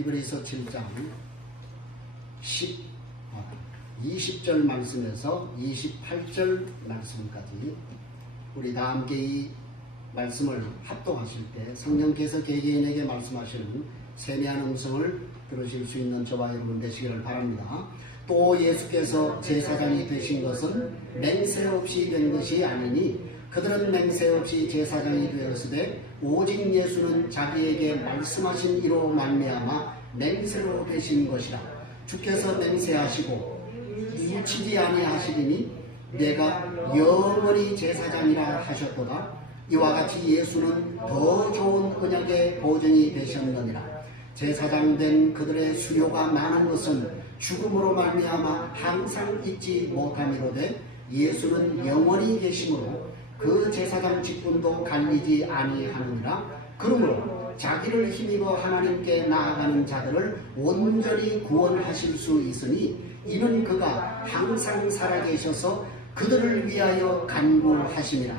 히브리서 7장 20절 말씀에서 28절 말씀까지 우리 다 함께 이 말씀을 합독하실 때 성령께서 개개인에게 말씀하시는 세미한 음성을 들으실 수 있는 저와 여러분 되시기를 바랍니다. 또 예수께서 제사장이 되신 것은 맹세 없이 된 것이 아니니 그들은 맹세 없이 제사장이 되었으되 오직 예수는 자기에게 말씀하신 이로 말미암아 맹세로 되신 것이라. 주께서 맹세하시고 뉘우치지 아니하시리니 내가 영원히 제사장이라 하셨도다. 이와 같이 예수는 더 좋은 언약의 보증이 되셨느니라. 제사장 된 그들의 수요가 많은 것은 죽음으로 말미암아 항상 잊지 못함이로되 예수는 영원히 계심으로 그 제사장 직분도 갈리지 아니하느니라. 그러므로 자기를 힘입어 하나님께 나아가는 자들을 온전히 구원하실 수 있으니 이는 그가 항상 살아계셔서 그들을 위하여 간구하심이라.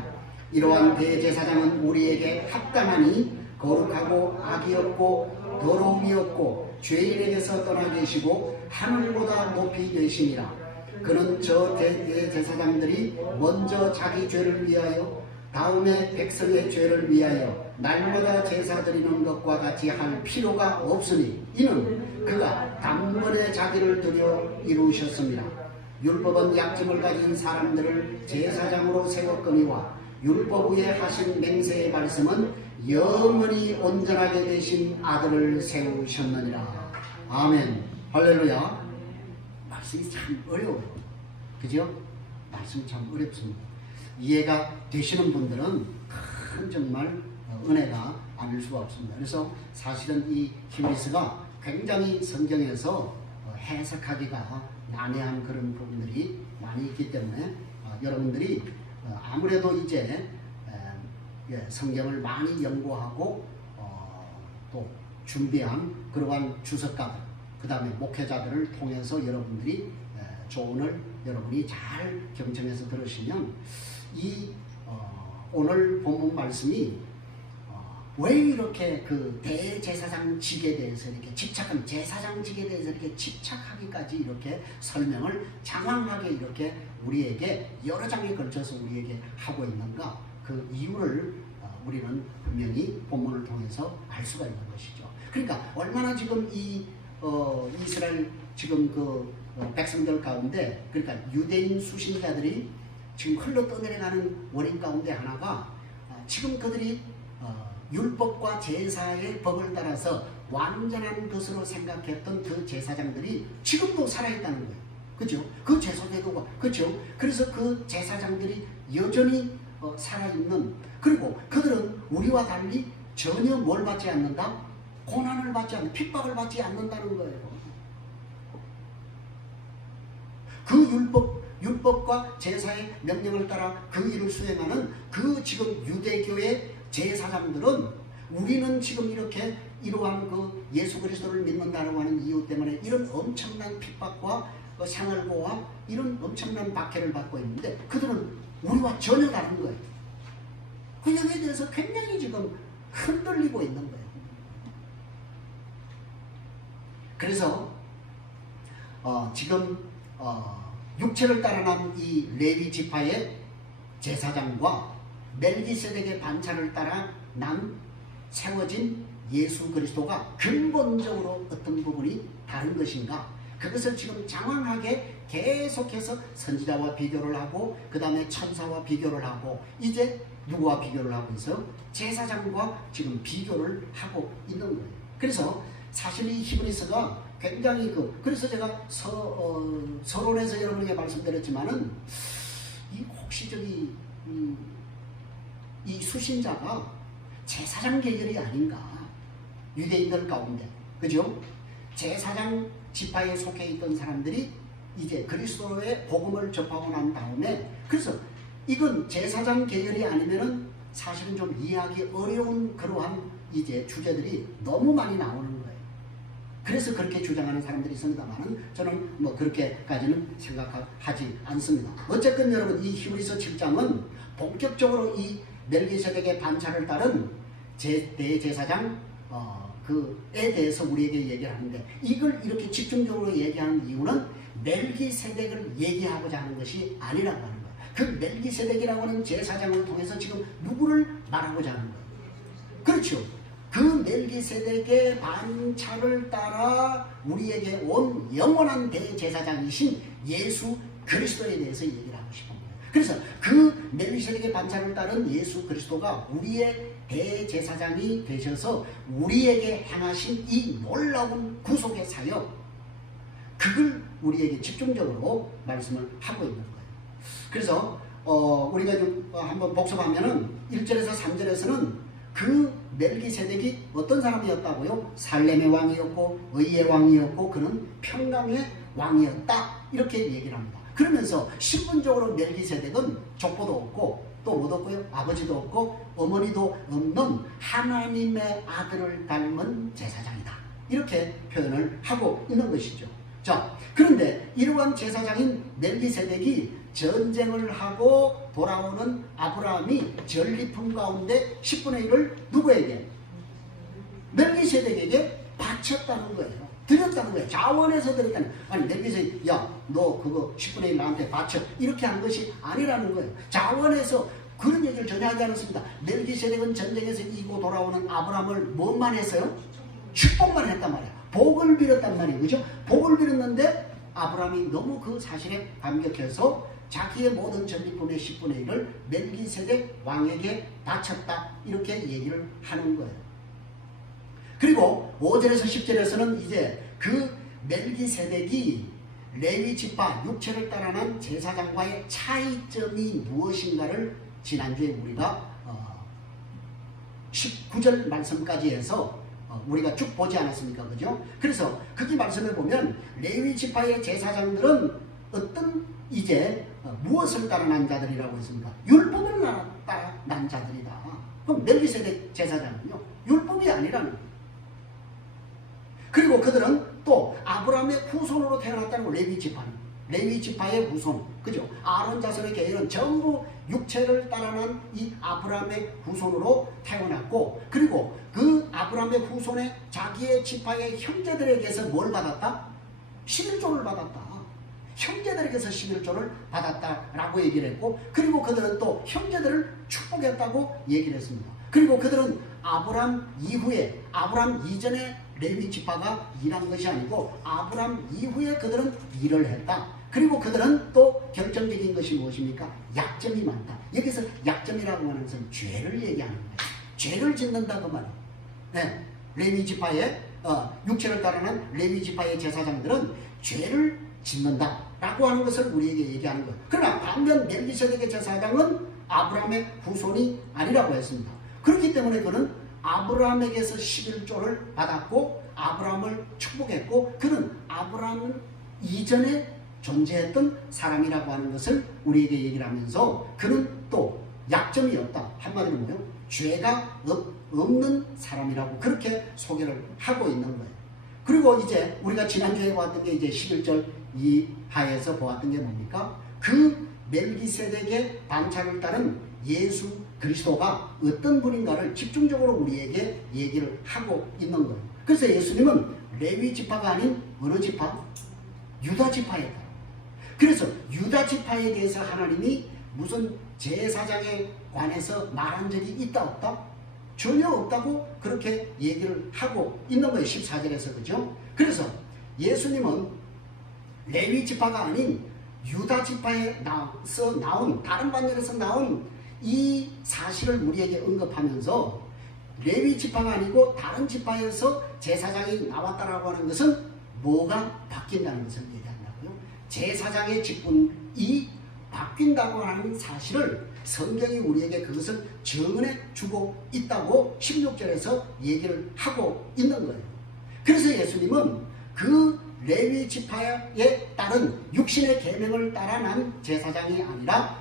이러한 대제사장은 우리에게 합당하니 거룩하고 악이 없고 더러움이 없고 죄인에게서 떠나 계시고 하늘보다 높이 되심이라. 그는 저 대제사장들이 먼저 자기 죄를 위하여 다음에 백성의 죄를 위하여 날마다 제사 드리는 것과 같이 할 필요가 없으니 이는 그가 단번에 자기를 드려 이루셨습니다. 율법은 약점을 가진 사람들을 제사장으로 세웠거니와 율법 위에 하신 맹세의 말씀은 영원히 온전하게 되신 아들을 세우셨느니라. 아멘. 할렐루야. 말씀이 참 어려워요. 그죠? 말씀이 참 어렵습니다. 이해가 되시는 분들은 큰 정말 은혜가 아닐 수가 없습니다. 그래서 사실은 이 히브리서가 굉장히 성경에서 해석하기가 난해한 그런 부분들이 많이 있기 때문에 여러분들이 아무래도 이제 성경을 많이 연구하고 또 준비한 그러한 주석가들, 그 다음에 목회자들을 통해서 여러분들이 조언을 여러분이 잘 경청해서 들으시면 이 오늘 본문 말씀이 왜 이렇게 그 대제사장직에 대해서 이렇게 집착하는 제사장직에 대해서 이렇게 집착하기까지 이렇게 설명을 장황하게 이렇게 우리에게 여러 장에 걸쳐서 우리에게 하고 있는가, 그 이유를 우리는 분명히 본문을 통해서 알 수가 있는 것이죠. 그러니까 얼마나 지금 이 이스라엘 지금 그 백성들 가운데, 그러니까 유대인 수신자들이 지금 흘러 떠내려가는 원인 가운데 하나가 지금 그들이 율법과 제사의 법을 따라서 완전한 것으로 생각했던 그 제사장들이 지금도 살아있다는 거예요. 그죠? 그 제사제도가, 그죠? 그래서 그 제사장들이 여전히 살아있는, 그리고 그들은 우리와 달리 전혀 뭘 받지 않는다? 고난을 받지 않는, 핍박을 받지 않는다는 거예요. 그 율법과 제사의 명령을 따라 그 일을 수행하는 그 지금 유대교의 제사장들은 우리는 지금 이렇게 이러한 그 예수 그리스도를 믿는다고 하는 이유 때문에 이런 엄청난 핍박과 생활고와 이런 엄청난 박해를 받고 있는데 그들은 우리와 전혀 다른 거예요. 그 점에 대해서 굉장히 지금 흔들리고 있는 거예요. 그래서 지금 육체를 따라 난 이 레위 지파의 제사장과 멜기세덱의 반차를 따라 세워진 예수 그리스도가 근본적으로 어떤 부분이 다른 것인가, 그것을 지금 장황하게 계속해서 선지자와 비교를 하고 그 다음에 천사와 비교를 하고 이제 누구와 비교를 하고 있어요? 제사장과 지금 비교를 하고 있는 거예요. 그래서 사실 이 히브리서가 굉장히 그래서 제가 서론에서 여러분에게 말씀드렸지만은 혹시 이 수신자가 제사장 계열이 아닌가, 유대인들 가운데, 그죠? 제사장 지파에 속해 있던 사람들이 이제 그리스도의 복음을 접하고 난 다음에, 그래서 이건 제사장 계열이 아니면은 사실은 좀 이해하기 어려운 그러한 이제 주제들이 너무 많이 나오는 거예요. 그래서 그렇게 주장하는 사람들이 있습니다만은 저는 뭐 그렇게까지는 생각하지 않습니다. 어쨌든 여러분, 이 히브리서 7장은 본격적으로 이 멜기세덱의 반차를 따른 대제사장 그에 대해서 우리에게 얘기를 하는데, 이걸 이렇게 집중적으로 얘기하는 이유는 멜기세덱을 얘기하고자 하는 것이 아니라고 하는 거예요. 그 멜기세덱이라고 하는 제사장을 통해서 지금 누구를 말하고자 하는 거예요? 그렇죠. 그 멜기세덱의 반차를 따라 우리에게 온 영원한 대제사장이신 예수 그리스도에 대해서 얘기를 하고 싶은 거예요. 그래서 그 멜기세덱의 반차를 따른 예수 그리스도가 우리의 대제사장이 되셔서 우리에게 행하신 이 놀라운 구속의 사역, 그걸 우리에게 집중적으로 말씀을 하고 있는 거예요. 그래서 우리가 좀 한번 복습하면은 1절에서 3절에서는 그 멜기세덱이 어떤 사람이었다고요? 살렘의 왕이었고 의의 왕이었고 그는 평강의 왕이었다, 이렇게 얘기를 합니다. 그러면서 신분적으로 멜기세덱은 족보도 없고 또 못 없고요, 아버지도 없고 어머니도 없는 하나님의 아들을 닮은 제사장이다, 이렇게 표현을 하고 있는 것이죠. 자, 그런데 이러한 제사장인 멜기세덱이 전쟁을 하고 돌아오는 아브라함이 전리품 가운데 10분의 1을 누구에게? 멜기세덱에게 바쳤다는 거예요. 드렸다는 거예요. 자원해서 드렸다는 거예요. 아니 멜기세덱, 야, 너 그거 10분의 1 나한테 바쳐, 이렇게 한 것이 아니라는 거예요. 자원해서 그런 얘기를 전혀 하지 않았습니다. 멜기세덱은 전쟁에서 이기고 돌아오는 아브라함을 뭐만 했어요? 축복만 했단 말이에요. 복을 빌었단 말이에요. 그죠? 복을 빌었는데 아브라함이 너무 그 사실에 감격해서 자기의 모든 전리품의 10분의 1을 멜기세덱 왕에게 바쳤다, 이렇게 얘기를 하는 거예요. 그리고 5절에서 10절에서는 이제 그 멜기세덱이 레위 지파 육체를 따라난 제사장과의 차이점이 무엇인가를 지난주에 우리가 19절 말씀까지 해서 우리가 쭉 보지 않았습니까? 그죠? 그래서 거기 말씀을 보면 레위 지파의 제사장들은 어떤 이제 무엇을 따라 난 자들이라고 했습니까? 율법을 따라 난 자들이다. 그럼 멜기세덱 제사장은요, 율법이 아니라는 거예요. 그리고 그들은 또 아브라함의 후손으로 태어났다는 레위 지파는, 레위 지파의 후손, 그죠? 아론 자손의 계열은 전부 육체를 따라난 이 아브라함의 후손으로 태어났고, 그리고 그 아브라함의 후손의 자기의 지파의 형제들에게서 뭘 받았다? 11조를 받았다. 형제들에게서 11조를 받았다라고 얘기를 했고, 그리고 그들은 또 형제들을 축복했다고 얘기를 했습니다. 그리고 그들은 아브라함 이후에, 아브라함 이전에 레위 지파가 일한 것이 아니고 아브라함 이후에 그들은 일을 했다. 그리고 그들은 또 결정적인 것이 무엇입니까? 약점이 많다. 여기서 약점이라고 하는 것은 죄를 얘기하는 거예요. 죄를 짓는다 그 말이에요. 네. 레위 지파의 육체를 따르는 레위 지파의 제사장들은 죄를 짓는다 라고 하는 것을 우리에게 얘기하는 거예요. 그러나 반면 멜기세덱의 제사장은 아브라함의 후손이 아니라고 했습니다. 그렇기 때문에 그는 아브라함에게서 11조를 받았고 아브라함을 축복했고, 그는 아브라함 이전에 존재했던 사람이라고 하는 것을 우리에게 얘기를 하면서 그는 또 약점이 없다. 한마디로 뭐예요? 죄가 없는 사람이라고 그렇게 소개를 하고 있는 거예요. 그리고 이제 우리가 지난주에 보았던 게 이제 11절 이하에서 보았던 게 뭡니까? 그 멜기세덱의 반차를 따른 예수 그리스도가 어떤 분인가를 집중적으로 우리에게 얘기를 하고 있는 거예요. 그래서 예수님은 레위 지파가 아닌 어느 지파? 유다 지파였다. 그래서 유다 지파에 대해서 하나님이 무슨 제사장에 관해서 말한 적이 있다 없다? 전혀 없다고 그렇게 얘기를 하고 있는 거예요. 14절에서. 그죠? 그래서 예수님은 레위 지파가 아닌 유다 지파에서 나온, 다른 반열에서 나온 이 사실을 우리에게 언급하면서 레위 지파가 아니고 다른 지파에서 제사장이 나왔다라고 하는 것은 뭐가 바뀐다는 것을 얘기한다고요? 제사장의 직분이 바뀐다고 하는 사실을 성경이 우리에게 그것을 증언해 주고 있다고 16절에서 얘기를 하고 있는 거예요. 그래서 예수님은 그 레위 지파에 따른 육신의 계명을 따라 난 제사장이 아니라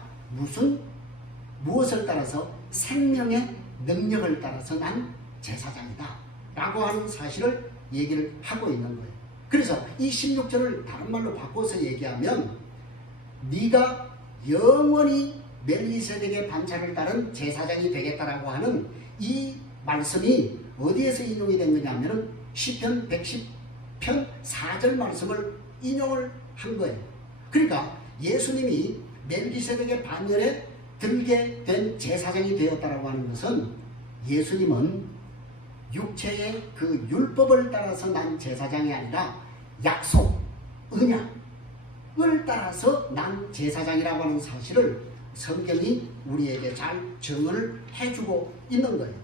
무엇을 따라서? 생명의 능력을 따라서 난 제사장이다 라고 하는 사실을 얘기를 하고 있는 거예요. 그래서 이 16절을 다른 말로 바꿔서 얘기하면 네가 영원히 멜기세덱의 반차를 따른 제사장이 되겠다라고 하는 이 말씀이 어디에서 인용이 된 거냐면은 시편 110편 4절 말씀을 인용을 한 거예요. 그러니까 예수님이 멜기세덱의 반열에 들게 된 제사장이 되었다라고 하는 것은 예수님은 육체의 그 율법을 따라서 난 제사장이 아니라 약속, 언약을 따라서 난 제사장이라고 하는 사실을 성경이 우리에게 잘 증언을 해주고 있는 거예요.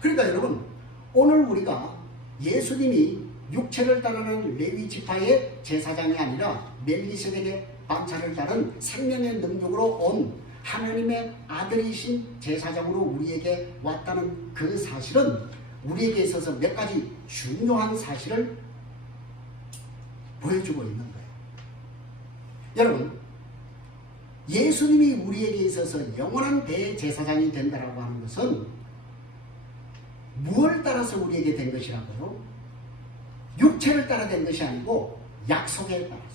그러니까 여러분, 오늘 우리가 예수님이 육체를 따르는 레위 지파의 제사장이 아니라 멜기세덱의 반차를 따른 생명의 능력으로 온 하나님의 아들이신 제사장으로 우리에게 왔다는 그 사실은 우리에게 있어서 몇 가지 중요한 사실을 보여주고 있는 거예요. 여러분, 예수님이 우리에게 있어서 영원한 대제사장이 된다라고 하는 것은 무엇을 따라서 우리에게 된 것이라고요? 육체를 따라 된 것이 아니고 약속에 따라서,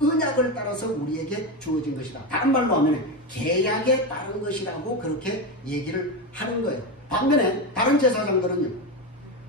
언약을 따라서 우리에게 주어진 것이다. 다른 말로 하면 계약에 따른 것이라고 그렇게 얘기를 하는 거예요. 반면에 다른 제사장들은요,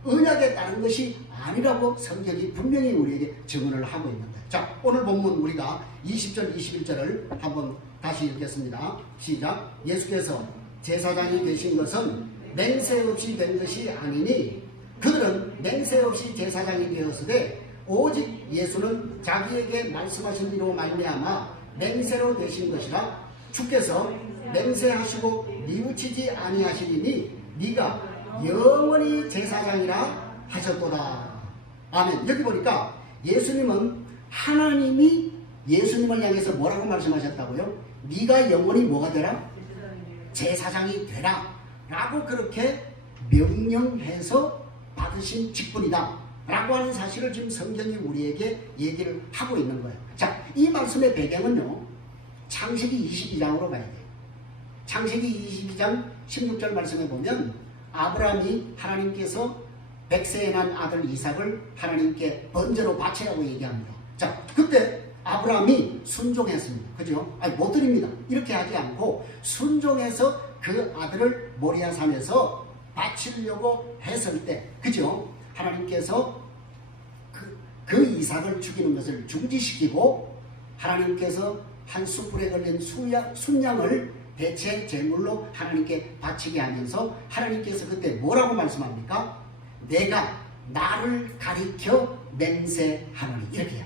언약에 따른 것이 아니라고 성경이 분명히 우리에게 증언을 하고 있는 거예요. 자, 오늘 본문 우리가 20절 21절을 한번 다시 읽겠습니다. 시작. 예수께서 제사장이 되신 것은 맹세 없이 된 것이 아니니 그들은 맹세 없이 제사장이 되었으되 오직 예수는 자기에게 말씀하신 이로 말미암아 맹세로 되신 것이라. 주께서 맹세하시고 뉘우치지 아니하시리니 네가 영원히 제사장이라 하셨도다. 아멘. 여기 보니까 예수님은 하나님이 예수님을 향해서 뭐라고 말씀하셨다고요? 네가 영원히 뭐가 되라? 제사장이 되라 라고 그렇게 명령해서 받으신 직분이다 라고 하는 사실을 지금 성경이 우리에게 얘기를 하고 있는 거예요. 자, 이 말씀의 배경은요, 창세기 22장으로 가야 돼요. 창세기 22장 16절 말씀에 보면 아브라함이 하나님께서 백세에 난 아들 이삭을 하나님께 번제로 바치라고 얘기합니다. 자, 그때 아브라함이 순종했습니다. 그죠? 아니, 못 드립니다. 이렇게 하지 않고 순종해서 그 아들을 모리아산에서 바치려고 했을 때, 그죠? 하나님께서 그 이삭을 죽이는 것을 중지시키고 하나님께서 한 숯불에 걸린 순양을 대체 제물로 하나님께 바치게 하면서 하나님께서 그때 뭐라고 말씀합니까? 내가 나를 가리켜 맹세하노니, 이렇게 해요.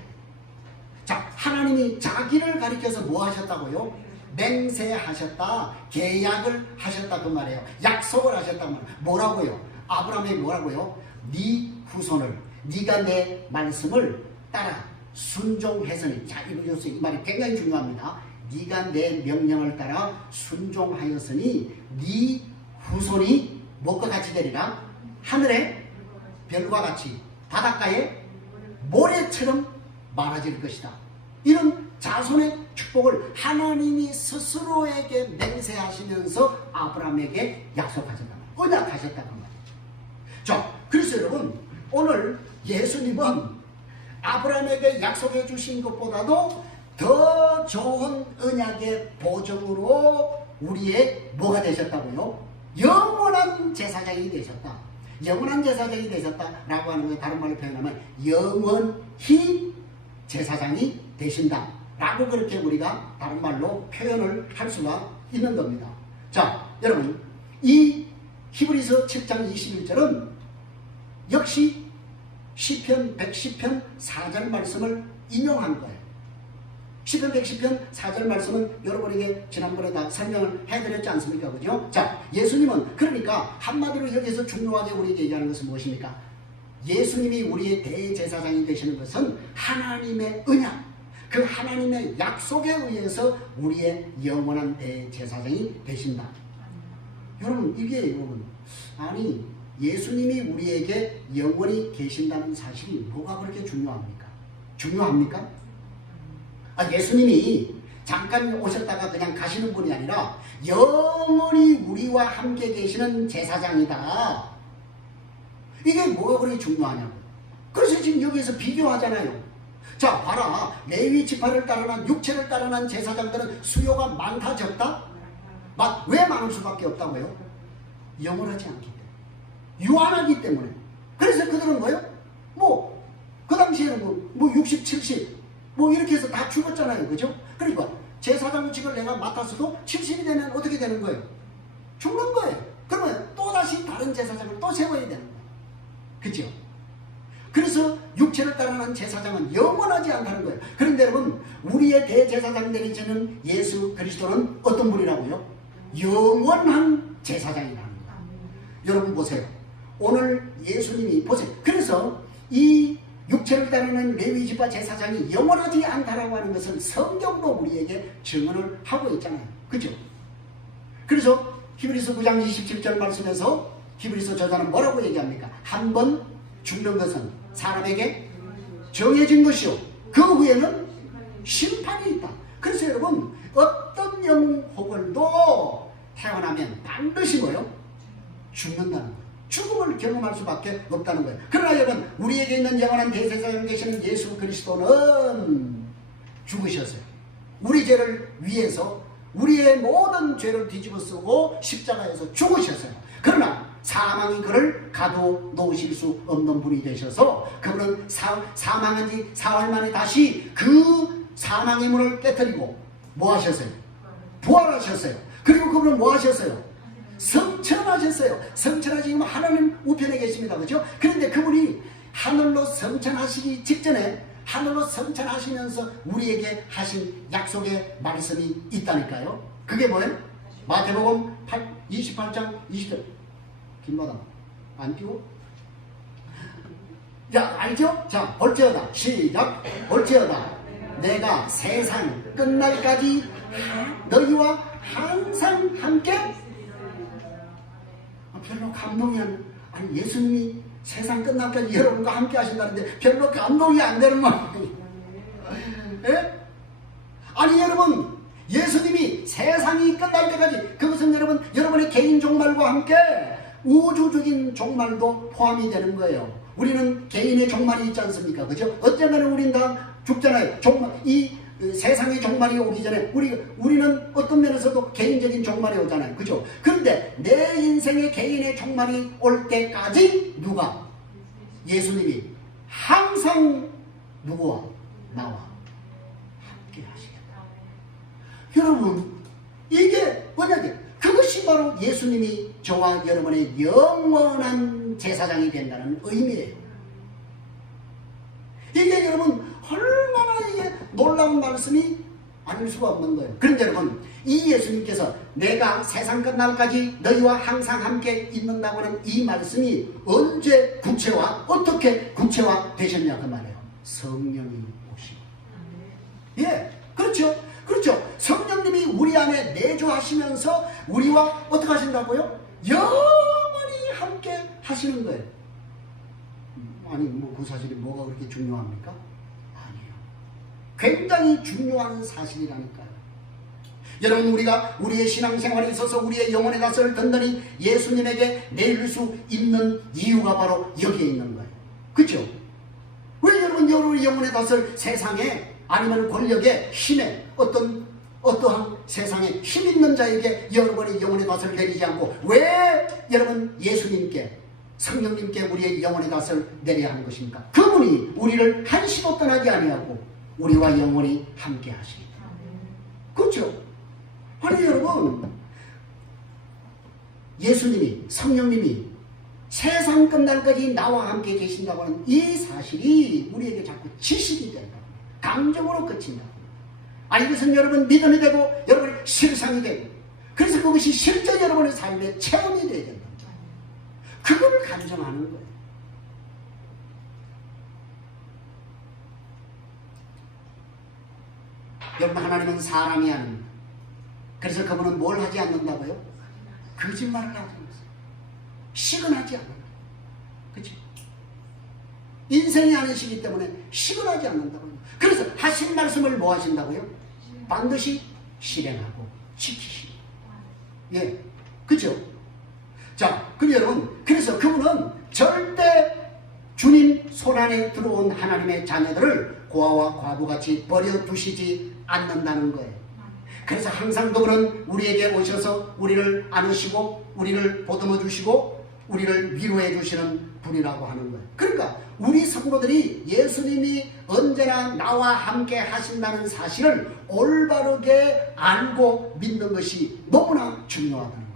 자, 하나님이 자기를 가리켜서 뭐 하셨다고요? 맹세하셨다, 계약을 하셨다 그 말이에요. 약속을 하셨다 그 말이에요. 뭐라고요? 아브라함이 뭐라고요? 네 후손을, 네가 내 말씀을 따라 순종했으니. 자, 이 말이 굉장히 중요합니다. 네가 내 명령을 따라 순종하였으니 네 후손이 뭐가 같이 되리라? 하늘의 별과 같이 바닷가의 모래처럼 많아질 것이다. 이런 자손의 축복을 하나님이 스스로에게 맹세하시면서 아브라함에게 약속하셨다, 언약하셨다는 말이에요. 자, 그래서 여러분, 오늘 예수님은 아브라함에게 약속해 주신 것보다도 더 좋은 언약의 보증으로 우리의 뭐가 되셨다고요? 영원한 제사장이 되셨다. 영원한 제사장이 되셨다라고 하는 거 다른 말로 표현하면 영원히 제사장이 되신다 라고 그렇게 우리가 다른 말로 표현을 할 수가 있는 겁니다. 자, 여러분, 이 히브리서 7장 21절은 역시 시편 110편 4절 말씀을 인용한 거예요. 시편 110편 4절 말씀은 여러분에게 지난번에 다 설명을 해드렸지 않습니까? 그죠? 자, 예수님은 그러니까 한마디로 여기서 중요하게 우리에게 얘기하는 것은 무엇입니까? 예수님이 우리의 대제사장이 되시는 것은 하나님의 언약, 그 하나님의 약속에 의해서 우리의 영원한 대제사장이 되신다. 여러분, 이게 여러분, 아니 예수님이 우리에게 영원히 계신다는 사실이 뭐가 그렇게 중요합니까? 중요합니까? 예수님이 잠깐 오셨다가 그냥 가시는 분이 아니라 영원히 우리와 함께 계시는 제사장이다. 이게 뭐가 그렇게 중요하냐고. 그래서 지금 여기서 비교하잖아요. 자, 봐라. 레위 지파를 따르는, 육체를 따르는 제사장들은 수요가 많다 적다? 왜 많을 수밖에 없다고요? 영원하지 않기 때문에. 유한하기 때문에. 그래서 그들은 뭐예요? 그 당시에는 60, 70 이렇게 해서 다 죽었잖아요. 그죠? 그러니까 제사장직을 내가 맡았어도 70이 되면 어떻게 되는 거예요? 죽는 거예요. 그러면 또다시 다른 제사장을 또 세워야 되는 거예요. 그죠? 그래서 육체를 따르는 제사장은 영원하지 않다는 거예요. 그런데 여러분, 우리의 대제사장 되시는 예수 그리스도는 어떤 분이라고요? 영원한 제사장이라는 거예요. 여러분 보세요. 오늘 예수님이 보세요. 그래서 이 육체를 따르는 레위 지파 제사장이 영원하지 않다라고 하는 것은 성경도 우리에게 증언을 하고 있잖아요. 그죠? 그래서 히브리서 9장 27절 말씀에서 히브리서 저자는 뭐라고 얘기합니까? 한 번 죽는 것은 사람에게 정해진 것이요, 그 후에는 심판이 있다. 그래서 여러분, 어떤 영웅 혹을도 태어나면 반드시 뭐요? 죽는다는 거예요. 죽음을 경험할 수밖에 없다는 거예요. 그러나 여러분, 우리에게 있는 영원한 대제사장 되시는 예수 그리스도는 죽으셨어요. 우리 죄를 위해서 우리의 모든 죄를 뒤집어 쓰고 십자가에서 죽으셨어요. 그러나 사망이 그를 가둬 놓으실 수 없는 분이 되셔서 그분은 사망한 지 사흘 만에 다시 그 사망의 문을 깨뜨리고 뭐 하셨어요? 부활하셨어요. 그리고 그분은 뭐 하셨어요? 성천하셨어요. 성천하시면 하나님 우편에 계십니다. 그죠? 그런데 그분이 하늘로 성천하시기 직전에 하늘로 성천하시면서 우리에게 하신 약속의 말씀이 있다니까요. 그게 뭐예요? 마태복음 28장 20절. 김마담 안 띄워? 자, 알죠? 자, 볼지어다. 시작. 볼지어다. 내가 세상 끝날까지 너희와 항상 함께. 별로 감동이 아니 예수님이 세상 끝날까지 여러분과 함께 하신다는데 별로 감동이 안 되는 말이에요. 예? 아니 여러분, 예수님이 세상이 끝날 때까지, 그것은 여러분 여러분의 개인 종말과 함께 우주적인 종말도 포함이 되는 거예요. 우리는 개인의 종말이 있지 않습니까? 그죠? 언젠가는 우린 다 죽잖아요. 이 세상의 종말이 오기 전에 우리는 어떤 면에서도 개인적인 종말이 오잖아요. 그죠? 그런데 내 인생의 개인의 종말이 올 때까지 누가? 예수님이 항상 누구와? 나와 함께 하시겠다. 여러분, 이게 뭐냐면 그것이 바로 예수님이 저와 여러분의 영원한 제사장이 된다는 의미예요. 이게 여러분 얼마나 이게 놀라운 말씀이 아닐 수가 없는 거예요. 그런데 여러분, 이 예수님께서 내가 세상 끝날까지 너희와 항상 함께 있는다고 하는 이 말씀이 언제 구체화, 어떻게 구체화 되셨냐 그 말이에요. 성령이 오시고. 예, 그렇죠. 그렇죠. 성령님이 우리 안에 내주하시면서 우리와 어떻게 하신다고요? 영원히 함께 하시는 거예요. 아니 그 사실이 뭐가 그렇게 중요합니까? 아니에요. 굉장히 중요한 사실이라니까요. 여러분, 우리가 우리의 신앙생활에 있어서 우리의 영혼의 낯을 든든히 예수님에게 내릴 수 있는 이유가 바로 여기에 있는 거예요. 그렇죠? 왜 여러분 여러분의 영혼의 낯을 세상에 아니면 권력에 힘에 어떠한 세상에 힘 있는 자에게 여러분의 영혼의 낯을 내리지 않고 왜 여러분 예수님께 성령님께 우리의 영혼의 낯을 내려야 하는 것입니까? 그분이 우리를 한시도 떠나지 아니하고 우리와 영원히 함께 하십니다. 그렇죠? 아니 여러분, 예수님이 성령님이 세상 끝날까지 나와 함께 계신다고 하는 이 사실이 우리에게 자꾸 지식이 된다. 감정으로 그친다. 아니 이것은 여러분 믿음이 되고 여러분 실상이 되고, 그래서 그것이 실제 여러분의 삶의 체험이 되어야 된다. 그걸 감정하는 거예요. 여러분, 하나님은 사람이 아닙니다. 그래서 그분은 뭘 하지 않는다고요? 거짓말을 하지 않습니다. 시근하지 않는다. 그렇죠? 인생이 아니시기 때문에 시근하지 않는다고요. 그래서 하신 말씀을 뭐 하신다고요? 반드시 실행하고 지키시고. 예, 그렇죠? 자, 그럼 여러분, 그래서 그분은 절대 주님 손안에 들어온 하나님의 자녀들을 고아와 과부같이 버려두시지 않는다는 거예요. 그래서 항상 그분은 우리에게 오셔서 우리를 안으시고 우리를 보듬어 주시고 우리를 위로해 주시는 분이라고 하는 거예요. 그러니까 우리 성도들이 예수님이 언제나 나와 함께 하신다는 사실을 올바르게 알고 믿는 것이 너무나 중요하다는 거예요.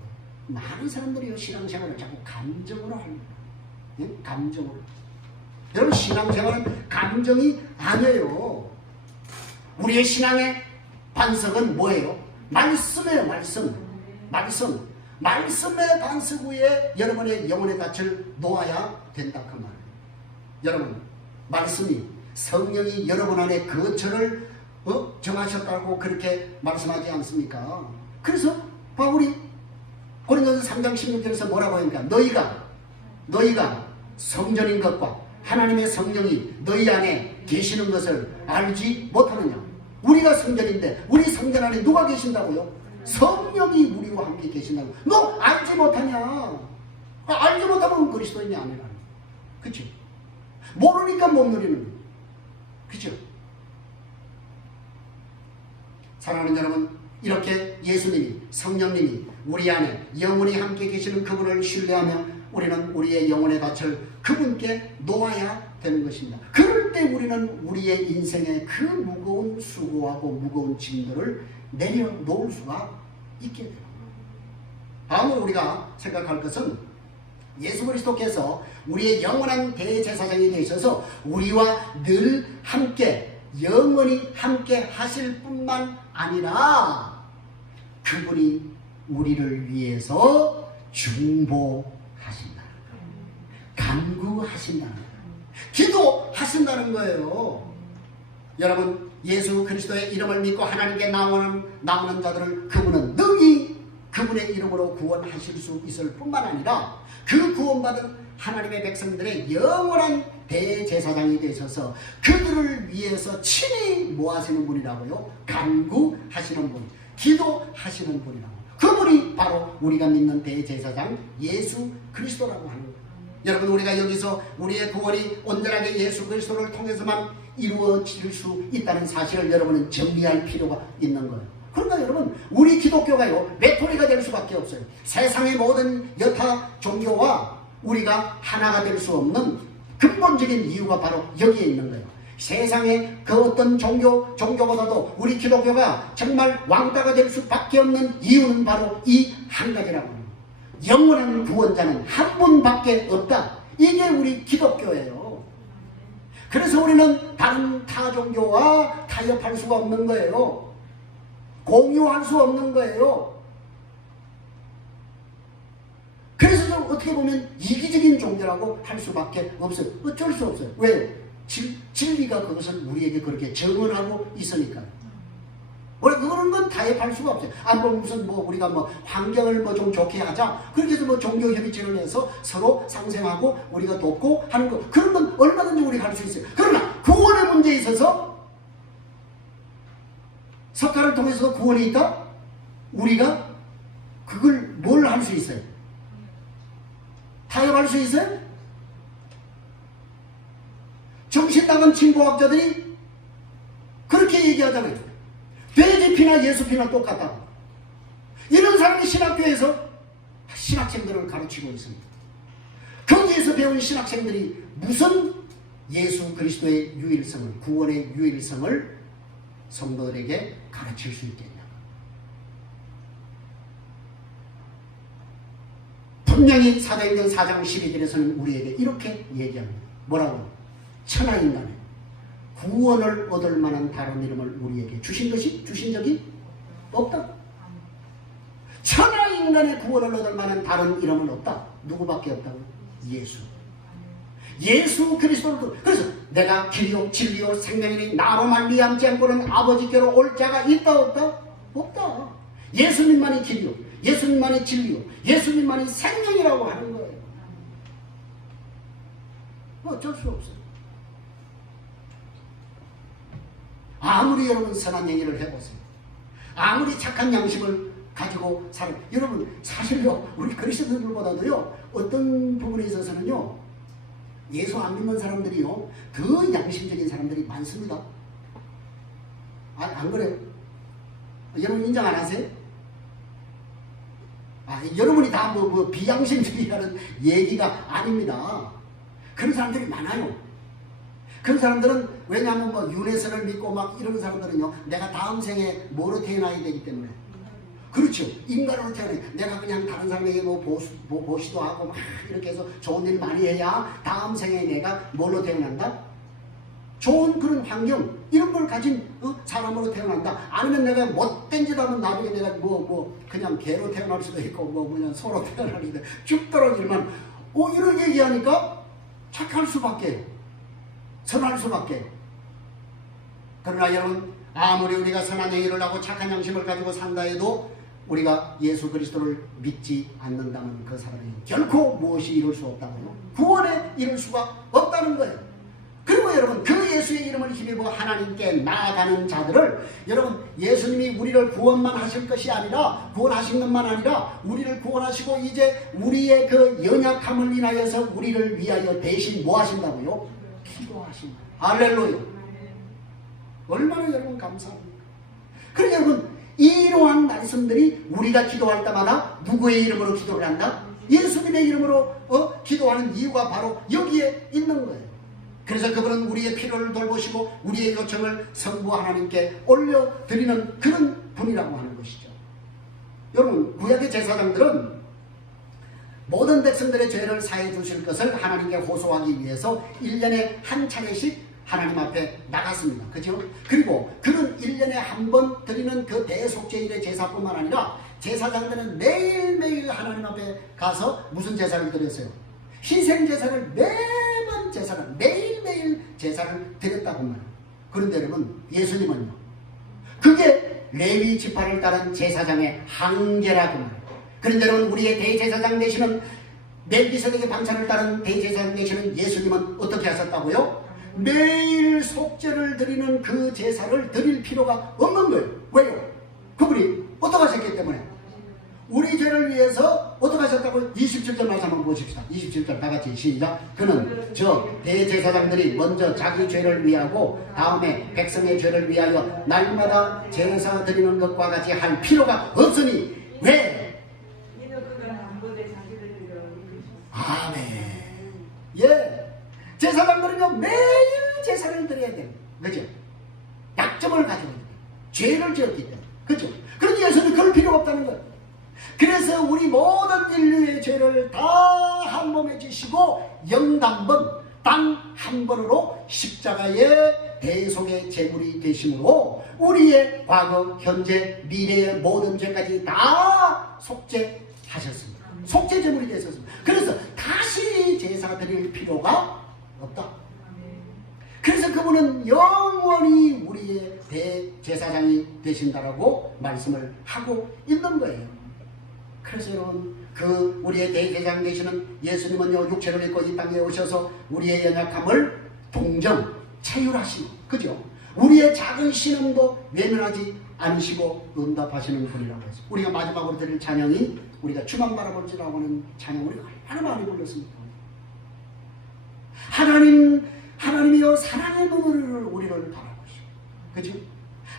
많은 사람들이 신앙생활을 자꾸 감정으로 하는 거예요. 예? 감정으로. 여러분, 신앙생활은 감정이 아니에요. 우리의 신앙의 반석은 뭐예요? 말씀이에요. 말씀. 말씀의 반석 위에 여러분의 영혼의 닻을 놓아야 된다 그 말이에요. 여러분, 말씀이, 성령이 여러분 안에 거처를 정하셨다고 그렇게 말씀하지 않습니까? 그래서 바울이 고린도서 3장 16절에서 뭐라고 합니까? 너희가 성전인 것과 하나님의 성령이 너희 안에 계시는 것을 알지 못하느냐? 우리가 성전인데 우리 성전 안에 누가 계신다고요? 성령이 우리와 함께 계신다고. 너 알지 못하냐? 알지 못하면 그리스도인이 아니라. 그치? 모르니까 못 누리는 거예요. 그쵸? 사랑하는 여러분, 이렇게 예수님이, 성령님이 우리 안에 영원히 함께 계시는 그분을 신뢰하며 우리는 우리의 영혼의 닻을 그분께 놓아야 되는 것입니다. 그럴 때 우리는 우리의 인생의 그 무거운 수고하고 무거운 짐들을 내려놓을 수가 있게 돼요. 다음으로 우리가 생각할 것은 예수 그리스도께서 우리의 영원한 대제사장이 되셔서 우리와 늘 함께 영원히 함께 하실 뿐만 아니라 그분이 우리를 위해서 중보하신다는 거예요. 간구하신다는 거예요. 기도하신다는 거예요. 여러분, 예수 그리스도의 이름을 믿고 하나님께 나오는 자들을 그분은 능히 그분의 이름으로 구원하실 수 있을 뿐만 아니라 그 구원받은 하나님의 백성들의 영원한 대제사장이 되셔서 그들을 위해서 친히 뭐 하시는 분이라고요? 간구하시는 분, 기도하시는 분이라고. 그분이 바로 우리가 믿는 대제사장 예수 그리스도라고 하는 거예요. 여러분, 우리가 여기서 우리의 구원이 온전하게 예수 그리스도를 통해서만 이루어질 수 있다는 사실을 여러분은 정리할 필요가 있는 거예요. 그러니까 여러분, 우리 기독교가요 외톨이가 될 수밖에 없어요. 세상의 모든 여타 종교와 우리가 하나가 될 수 없는 근본적인 이유가 바로 여기에 있는 거예요. 세상의 그 어떤 종교보다도 우리 기독교가 정말 왕따가 될 수밖에 없는 이유는 바로 이 한 가지라고 합니다. 영원한 구원자는 한 분밖에 없다. 이게 우리 기독교예요. 그래서 우리는 다른 타 종교와 타협할 수가 없는 거예요. 공유할 수 없는 거예요. 그래서 어떻게 보면 이기적인 종교라고 할 수밖에 없어요. 어쩔 수 없어요. 왜요? 진리가 그것을 우리에게 그렇게 정언하고 있으니까요. 원래 그런 건 타협할 수가 없어요. 무슨 우리가 환경을 좀 좋게 하자. 그렇게 해서 종교 협의체를 해서 서로 상생하고 우리가 돕고 하는 거. 그런 건 얼마든지 우리가 할 수 있어요. 그러나 구원의 문제에 있어서 석가를 통해서 구원이 있다? 우리가 그걸 뭘 할 수 있어요? 타협할 수 있어요? 정신나간 진보학자들이 그렇게 얘기하잖아요. 돼지피나 예수피나 똑같다고. 이런 사람이 신학교에서 신학생들을 가르치고 있습니다. 거기에서 배운 신학생들이 무슨 예수 그리스도의 유일성을, 구원의 유일성을 성도들에게 가르칠 수 있겠냐. 분명히 사도행전 4장 12절에서는 우리에게 이렇게 얘기합니다. 뭐라고? 천하인간의 구원을 얻을 만한 다른 이름을 우리에게 주신 적이 없다. 천하인간의 구원을 얻을 만한 다른 이름은 없다. 누구밖에 없다고? 예수 그리스도를. 그래서 내가 길이요 진리요 생명이니 나로 말미암지 않고는 아버지께로 올 자가 있다 없다? 없다. 예수님만이 길이요, 예수님만이 진리요, 예수님만이 생명이라고 하는 거예요. 어쩔 수 없어요. 아무리 여러분 선한 얘기를 해보세요. 아무리 착한 양심을 가지고 여러분 사실요 우리 그리스도인들보다도요 어떤 부분에 있어서는요 예수 안 믿는 사람들이요 더 양심적인 사람들이 많습니다. 안 그래요? 여러분 인정 안 하세요? 여러분이 다 뭐 비양심적이라는 얘기가 아닙니다. 그런 사람들이 많아요. 그런 사람들은 왜냐하면 뭐 윤회선을 믿고 막 이런 사람들은요, 내가 다음 생에 뭐로 태어나야 되기 때문에. 그렇죠. 인간으로 태어나야 내가 그냥 다른 사람에게 보시도 하고 막 이렇게 해서 좋은 일 많이 해야 다음 생에 내가 뭘로 태어난다? 좋은 그런 환경 이런 걸 가진 사람으로 태어난다. 아니면 내가 못된 짓 하면 나중에 내가 그냥 개로 태어날 수도 있고 그냥 소로 태어날 수도 있고 쭉 떨어지면 이런 얘기하니까 착할 수밖에, 선할 수밖에. 그러나 여러분, 아무리 우리가 선한 행위를 하고 착한 양심을 가지고 산다 해도 우리가 예수 그리스도를 믿지 않는다면 그 사람이 결코 무엇이 이룰 수 없다고요. 구원에 이룰 수가 없다는 거예요. 그리고 여러분, 그 예수의 이름을 힘입어 하나님께 나아가는 자들을, 여러분, 예수님이 우리를 구원만 하실 것이 아니라, 구원하신 것만 아니라 우리를 구원하시고 이제 우리의 그 연약함을 인하여서 우리를 위하여 대신 뭐 하신다고요? 기도하신다. 할렐루야. 얼마나 여러분 감사합니까? 그러니 여러분, 이러한 말씀들이 우리가 기도할 때마다 누구의 이름으로 기도를 한다? 예수님의 이름으로 기도하는 이유가 바로 여기에 있는 거예요. 그래서 그분은 우리의 필요를 돌보시고 우리의 요청을 성부 하나님께 올려드리는 그런 분이라고 하는 것이죠. 여러분, 구약의 제사장들은 모든 백성들의 죄를 사해 주실 것을 하나님께 호소하기 위해서 1년에 한 차례씩 하나님 앞에 나갔습니다. 그죠? 그리고 그는 1년에 한 번 드리는 그 대속죄일의 제사뿐만 아니라 제사장들은 매일매일 하나님 앞에 가서 무슨 제사를 드렸어요? 희생제사를 매번 제사를, 매일매일 제사를 드렸다고 말해요. 그런데 여러분, 예수님은요, 그게 레위 지파를 따른 제사장의 한계라고 말해요. 그런데 여러분, 우리의 대제사장 되시는 멜기세덱의 방찬을 따른 대제사장 되시는 예수님은 어떻게 하셨다고요? 매일 속죄를 드리는 그 제사를 드릴 필요가 없는 거예요. 왜요? 그분이 어떻게 하셨기 때문에. 우리 죄를 위해서 어떻게 하셨다고요? 27절 말씀 한번 보십시다. 27절 다같이 시작. 그는 저 대제사장들이 먼저 자기 죄를 위하고 다음에 백성의 죄를 위하여 날마다 제사 드리는 것과 같이 할 필요가 없으니 왜? 아멘. 예. 제사장들은요, 매일 제사를 드려야 돼요. 그죠? 약점을 가지고 있는 거예요. 죄를 지었기 때문에. 그죠? 그런데 예수는 그럴 필요가 없다는 거예요. 그래서 우리 모든 인류의 죄를 다 한 몸에 지시고 영단번, 단 한 번으로 십자가의 대속의 제물이 되심으로 우리의 과거, 현재, 미래의 모든 죄까지 다 속죄하셨습니다. 속죄 제물이 되셨습니다. 그래서 다시 제사 드릴 필요가 없다. 그래서 그분은 영원히 우리의 대제사장이 되신다라고 말씀을 하고 있는 거예요. 그래서 여러분, 그 우리의 대제사장 되시는 예수님은요, 육체를 입고 이 땅에 오셔서 우리의 연약함을 동정, 체휼하시고, 그죠? 우리의 작은 신음도 외면하지 않으시고 응답하시는 분이라고 해서 우리가 마지막으로 드릴 찬양이 우리가 주만 바라볼지라고 하는 찬양, 우리가 얼마나 많이 불렀습니까? 하나님이여 사랑의 눈으로 우리를 바라보시고, 그죠?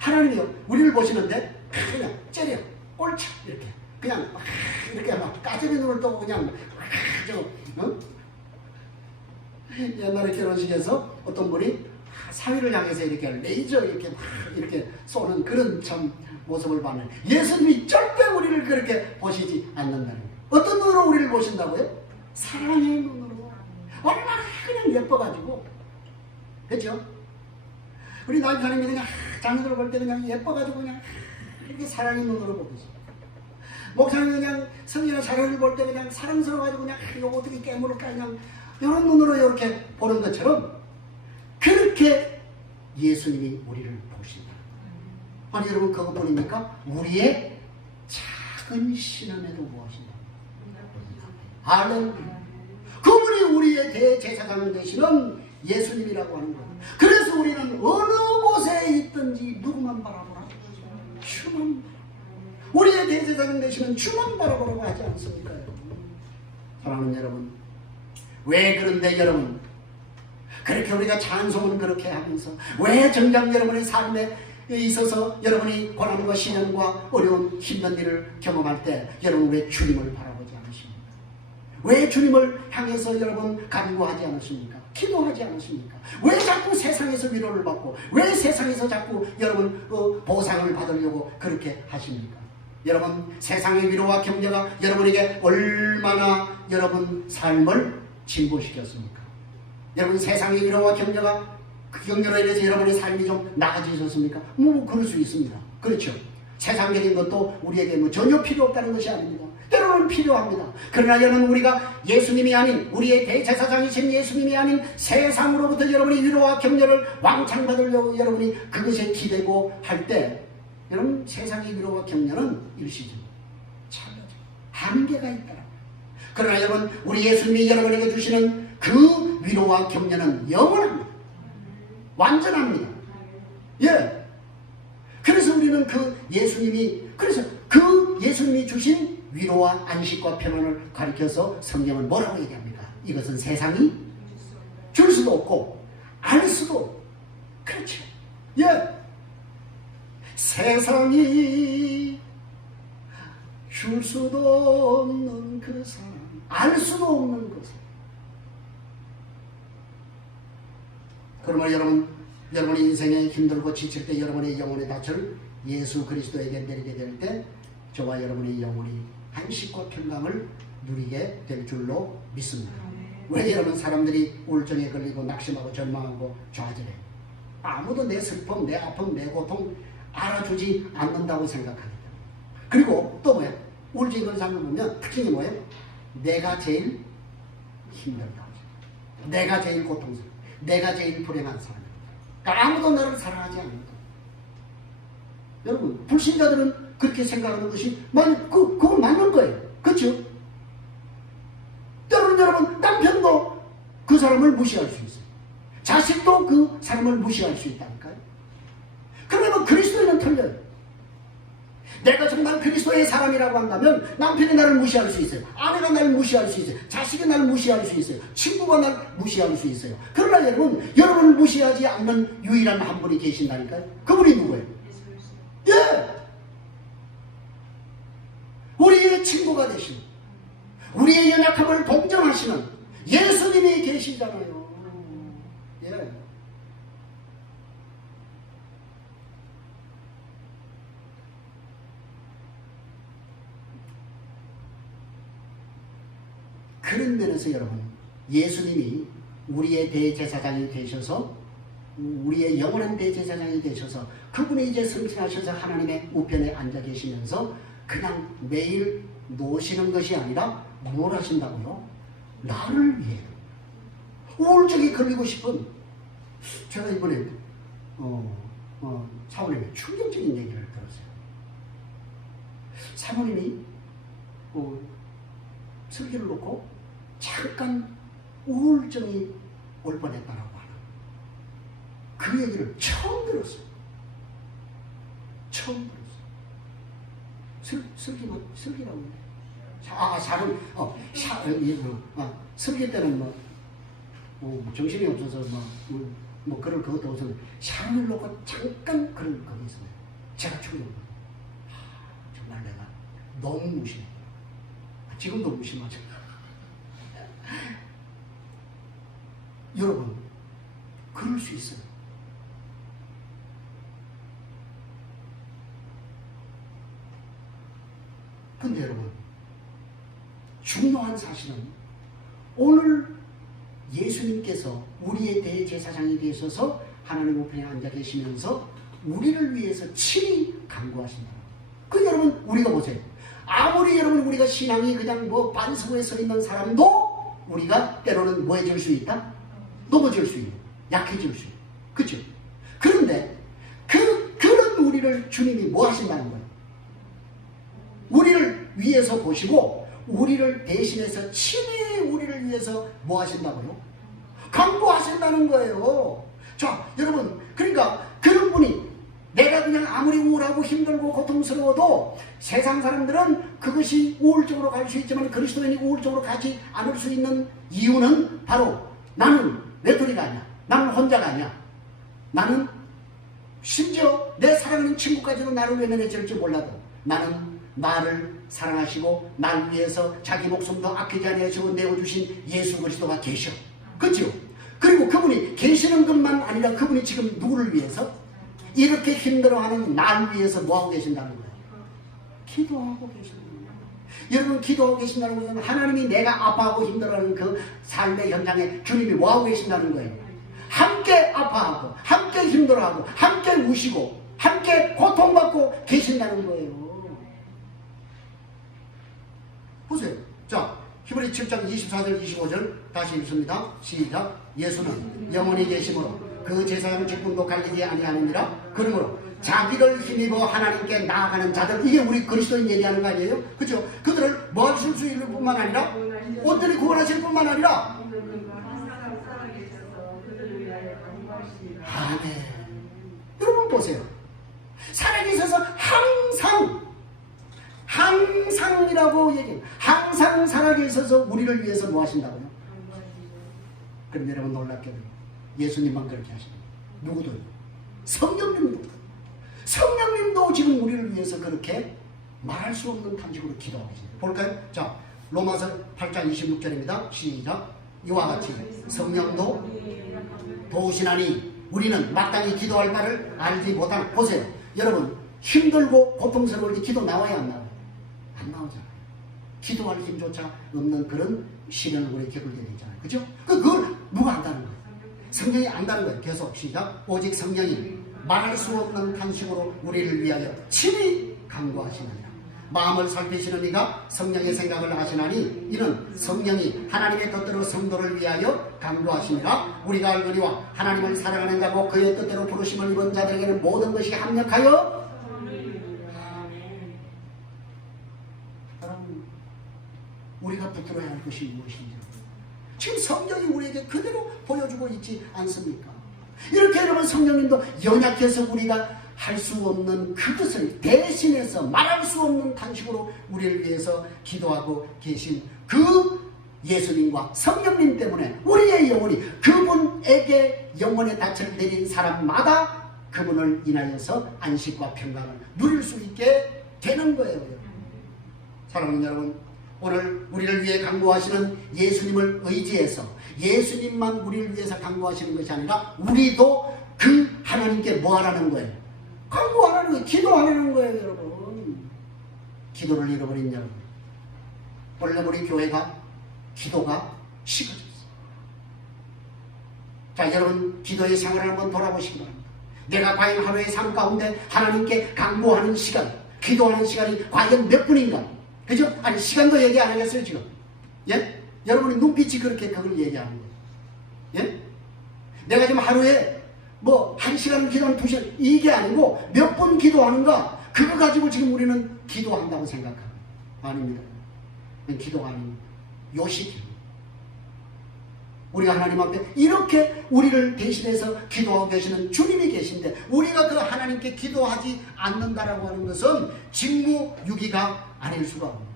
하나님이여 우리를 보시는데 그냥 째려, 꼴차 이렇게 그냥 이렇게 막 까지는 눈을 떠고 그냥 옛날에 결혼식에서 어떤 분이 사위를 향해서 이렇게 레이저 이렇게 막 이렇게 쏘는 그런 참 모습을 봤는데, 예수님이 절대 우리를 그렇게 보시지 않는다는 거예요. 어떤 눈으로 우리를 보신다고요? 사랑의 눈으로. 얼마나 그냥 예뻐가지고, 그렇죠? 우리 남편이 그냥 자녀들을 볼 때 그냥 예뻐가지고 그냥 이렇게 사랑의 눈으로 보고 있어요. 목사님 그냥 성이나 자녀를 볼 때 그냥 사랑스러워가지고 그냥 이거 어떻게 깨물을까 그냥 이런 눈으로 이렇게 보는 것처럼 그렇게 예수님이 우리를 보신다. 아니 여러분, 그것뿐입니까? 우리의 작은 신음에도 무엇인가? 할렐루야. 그분이 우리의 대제사장 되시는 예수님이라고 하는 거예요. 그래서 우리는 어느 곳에 있든지 누구만 바라보라? 주만 바라보라. 우리의 대제사장 되시는 주만 바라보라고 하지 않습니까? 사랑하는 여러분, 왜 그런데 여러분, 그렇게 우리가 찬송은 그렇게 하면서 왜 정작 여러분의 삶에 있어서 여러분이 고난과 시련과 어려운 힘든 일을 경험할 때 여러분 왜 주님을 바라보지 않으십니까? 왜 주님을 향해서 여러분 간구하지 않으십니까? 기도하지 않으십니까? 왜 자꾸 세상에서 위로를 받고 왜 세상에서 자꾸 여러분 보상을 받으려고 그렇게 하십니까? 여러분 세상의 위로와 격려가 여러분에게 얼마나 여러분 삶을 진보시켰습니까? 여러분 세상의 위로와 격려가 그 격려로 인해서 여러분의 삶이 좀 나아지셨습니까? 그럴 수 있습니다. 그렇죠. 세상적인 것도 우리에게 전혀 필요 없다는 것이 아닙니다. 때로는 필요합니다. 그러나 여러분 우리가 예수님이 아닌 우리의 대제사장이신 예수님이 아닌 세상으로부터 여러분이 위로와 격려를 왕창 받으려고 여러분이 그것에 기대고 할 때 여러분 세상의 위로와 격려는 일시적 참여적 한계가 있다. 그러나 여러분 우리 예수님이 여러분에게 주시는 그 위로와 격려는 영원합니다. 완전합니다. 예. 그래서 우리는 그 예수님이 주신 위로와 안식과 평안을 가리켜서 성경은 뭐라고 얘기합니까? 이것은 세상이 줄 수도 없고 알 수도 그렇죠. 예. 세상이 줄 수도 없는 그 사람, 알 수도 없는 것을. 그러면 여러분의 인생에 힘들고 지칠 때 여러분의 영혼의 닻을 예수 그리스도에게 내리게 될 때 저와 여러분의 영혼이 안식과 평강을 누리게 될 줄로 믿습니다. 왜 여러분 사람들이 우울증에 걸리고 낙심하고 절망하고 좌절해요? 아무도 내 슬픔, 내 아픔, 내 고통 알아주지 않는다고 생각하기 때문에. 그리고 또 뭐예요? 우울증에 걸린 사람을 보면 특징이 뭐예요? 내가 제일 힘들다. 내가 제일 고통스러워. 내가 제일 불행한 사람이다. 그러니까 아무도 나를 사랑하지 않는다. 여러분 불신자들은 그렇게 생각하는 것이 그건 맞는 거예요. 그렇죠? 때로는 여러분 남편도 그 사람을 무시할 수 있어요. 자식도 그 사람을 무시할 수 있다니까요. 그러면 그리스도인은 틀려요. 내가 정말 그리스도의 사람이라고 한다면 남편이 나를 무시할 수 있어요. 아내가 나를 무시할 수 있어요. 자식이 나를 무시할 수 있어요. 친구가 나를 무시할 수 있어요. 그러나 여러분을 무시하지 않는 유일한 한 분이 계신다니까요. 그분이 누구예요? 예! 우리의 친구가 되신, 우리의 연약함을 동정하시는 예수님이 계시잖아요. 예. 그런 면에서 여러분 예수님이 우리의 대제사장이 되셔서 우리의 영원한 대제사장이 되셔서 그분이 이제 승천하셔서 하나님의 우편에 앉아 계시면서 그냥 매일 노시는 것이 아니라 뭘 하신다고요? 나를 위해 우울증에 걸리고 싶은 제가 이번에 사모님의 충격적인 얘기를 들었어요. 사모님이 설교를 놓고 잠깐 우울증이 올 뻔했다라고 하는 그 얘기를 처음 들었어요. 처음 들었어요. 설교라고 설교 때는 정신이 없어서 그럴 그것도 없어서 샤를 놓고 잠깐 그런 거기 있어요. 제가 충격. 정말 내가 너무 무심해. 지금도 무심하죠. 여러분 그럴 수 있어요. 근데 여러분 중요한 사실은 오늘 예수님께서 우리의 대제사장이 되셔서 하나님 우편에 앉아 계시면서 우리를 위해서 친히 간구하신다. 그 여러분 우리가 보세요. 아무리 여러분 우리가 신앙이 그냥 반석에 서 있는 사람도 우리가 때로는 뭐 해질 수 있다? 넘어질 수 있는, 약해질 수 있는. 그렇죠? 그런데 그런 우리를 주님이 뭐 하신다는 거예요? 우리를 위해서 보시고 우리를 대신해서 친히 우리를 위해서 뭐 하신다고요? 간구하신다는 거예요. 자, 여러분 그러니까 그런 분이 내가 그냥 아무리 우울하고 힘들고 고통스러워도 세상 사람들은 그것이 우울증으로 갈 수 있지만 그리스도인이 우울증으로 가지 않을 수 있는 이유는 바로 나는 외톨이가 아니야. 나는 혼자가 아니야. 나는 심지어 내 사랑하는 친구까지도 나를 외면해줄지 몰라도 나는 나를 사랑하시고 날 위해서 자기 목숨도 아끼지 아니하시고 내어주신 예수 그리스도가 계셔. 그렇죠? 그리고 그분이 계시는 것만 아니라 그분이 지금 누구를 위해서? 이렇게 힘들어하는 날 위해서 뭐하고 계신다는 거예요? 기도하고 계신다는 거예요. 여러분, 기도하고 계신다는 것은 하나님이 내가 아파하고 힘들어하는 그 삶의 현장에 주님이 뭐하고 계신다는 거예요? 함께 아파하고 함께 힘들어하고 함께 우시고 함께 고통받고 계신다는 거예요. 보세요. 자, 히브리 7장 24절 25절 다시 읽습니다. 시작. 예수는 영원히 계심으로 그 제사장 직분도 갈리지 아니하느니라. 그러므로 자기를 힘입어 하나님께 나아가는 자들, 이게 우리 그리스도인 얘기하는 거 아니에요? 그렇죠? 그들을 뭐 하실 수 있는 뿐만 아니라 온전히 구원하실 뿐만 아니라 아멘. 여러분 보세요. 살아계셔서 항상이라고 얘기해요. 항상 살아계셔서 우리를 위해서 뭐 하신다고요? 그럼 여러분 놀랍게도 예수님만 그렇게 하십니다. 누구도요? 성령님도 지금 우리를 위해서 그렇게 말할 수 없는 탄식으로 기도하고 계십니다. 볼까요? 자, 로마서 8장 26절입니다. 시작. 이와 같이 성령도 도우시나니 우리는 마땅히 기도할 바를 알지 못하는. 보세요. 여러분, 힘들고 고통스러울 때 기도 나와야 안 나와요? 안 나오잖아요. 기도할 힘조차 없는 그런 시련을 우리 겪게 되잖아요. 그죠? 그걸 누가 안다는 거예요? 성령이 안다는 거예요. 계속 시작. 오직 성령이 말할 수 없는 탄식으로 우리를 위하여 친히 간구하시느니라. 마음을 살피시는 이가 성령의 생각을 하시나니 이는 성령이 하나님의 뜻대로 성도를 위하여 간구하시니라. 우리가 알거니와 하나님을 사랑하는 자고 그의 뜻대로 부르심을 입은 자들에게는 모든 것이 합력하여 우리가 붙들어야 할 것이 무엇인지 지금 성경이 우리에게 그대로 보여주고 있지 않습니까? 이렇게 여러분, 성령님도 연약해서 우리가 할 수 없는 그것을 대신해서 말할 수 없는 탄식으로 우리를 위해서 기도하고 계신 그 예수님과 성령님 때문에 우리의 영혼이 그분에게 영혼의 닻을 내린 사람마다 그분을 인하여서 안식과 평강을 누릴 수 있게 되는 거예요. 사랑하는 여러분, 오늘 우리를 위해 간구하시는 예수님을 의지해서 예수님만 우리를 위해서 간구하시는 것이 아니라 우리도 그 하나님께 뭐 하라는 거예요? 간구하라는 거예요. 기도하라는 거예요. 여러분, 기도를 잃어버린 여러분, 원래 우리 교회가 기도가 식어졌어요. 자, 여러분, 기도의 생활을 한번 돌아보시기 바랍니다. 내가 과연 하루의 삶 가운데 하나님께 간구하는 시간, 기도하는 시간이 과연 몇 분인가? 그죠? 아니, 시간도 얘기 안 하겠어요 지금. 예? 여러분이 눈빛이 그렇게 그걸 얘기하는 거예요. 예? 내가 지금 하루에 뭐 1시간 기도하는 2시간 이게 아니고 몇 분 기도하는가, 그거 가지고 지금 우리는 기도한다고 생각합니다. 아닙니다. 기도가 아닙니다. 요식입니다. 우리가 하나님 앞에 이렇게 우리를 대신해서 기도하고 계시는 주님이 계신데 우리가 그 하나님께 기도하지 않는다라고 하는 것은 직무유기가 아닐 수가 없습니다.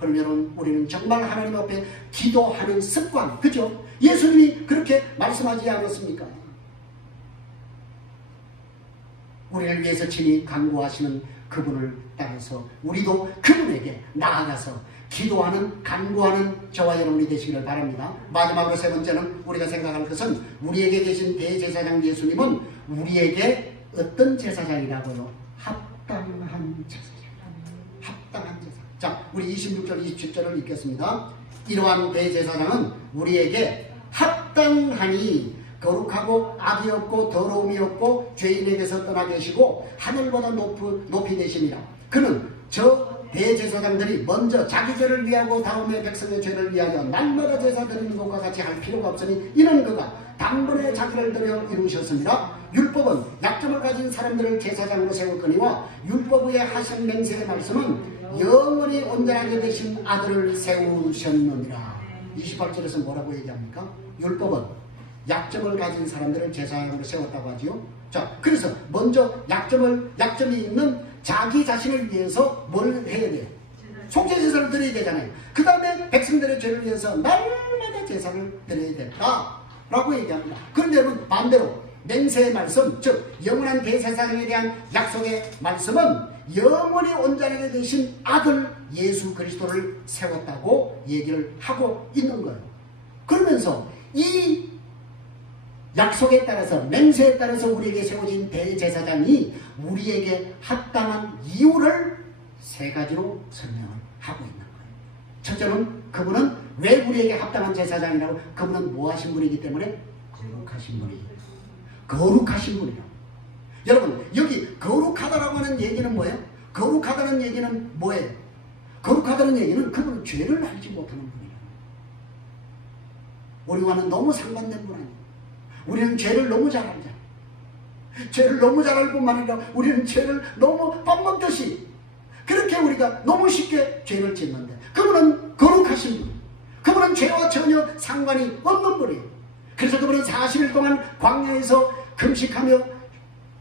그럼 여러분, 우리는 정말 하나님 앞에 기도하는 습관, 그죠? 예수님이 그렇게 말씀하지 않았습니까? 우리를 위해서 친히 간구하시는 그분을 따라서 우리도 그분에게 나아가서 기도하는, 간구하는 저와 여러분이 되시기를 바랍니다. 마지막으로 세 번째는 우리가 생각할 것은 우리에게 계신 대제사장 예수님은 우리에게 어떤 제사장이라고요? 합당한 제사장. 합당한 제사장. 자, 우리 26절 27절을 읽겠습니다. 이러한 대제사장은 우리에게 합당하니 거룩하고 악이 없고 더러움이 없고 죄인에게서 떠나 계시고 하늘보다 높이 되심이라. 그는 저 대제사장들이 먼저 자기 죄를 위하고 다음에 백성의 죄를 위하여 날마다 제사 드리는 것과 같이 할 필요가 없으니 이는 그가 단번에 자기를 들여 이루셨습니다. 율법은 약점을 가진 사람들을 제사장으로 세웠거니와 율법 위에 하신 맹세의 말씀은 영원히 온전하게 되신 아들을 세우셨느니라. 28절에서 뭐라고 얘기합니까? 율법은 약점을 가진 사람들을 제사장으로 세웠다고 하지요. 자, 그래서 먼저 약점이 있는 자기 자신을 위해서 뭘 해야 돼요? 속죄제사를 드려야 되잖아요. 그 다음에 백성들의 죄를 위해서 날마다 제사를 드려야 된다 라고 얘기합니다. 그런데 여러분, 반대로 맹세의 말씀, 즉 영원한 대제사장에 대한 약속의 말씀은 영원히 온전하게 되신 아들 예수 그리스도를 세웠다고 얘기를 하고 있는 거예요. 그러면서 이 약속에 따라서, 맹세에 따라서 우리에게 세워진 대제사장이 우리에게 합당한 이유를 세 가지로 설명을 하고 있는 거예요. 첫째는 그분은 왜 우리에게 합당한 제사장이라고? 그분은 뭐 하신 분이기 때문에? 거룩하신 분이에요. 거룩하신 분이라고. 여러분, 여기 거룩하다라고 하는 얘기는 뭐예요? 거룩하다는 얘기는 뭐예요? 거룩하다는 얘기는 그분은 죄를 알지 못하는 분이에요. 우리와는 너무 상반된 분 아니에요. 우리는 죄를 너무 잘 알잖아요. 죄를 너무 잘 알 뿐만 아니라 우리는 죄를 너무 밥 먹듯이 그렇게 우리가 너무 쉽게 죄를 짓는데, 그분은 거룩하신 분, 그분은 죄와 전혀 상관이 없는 분이에요. 그래서 그분은 40일 동안 광야에서 금식하며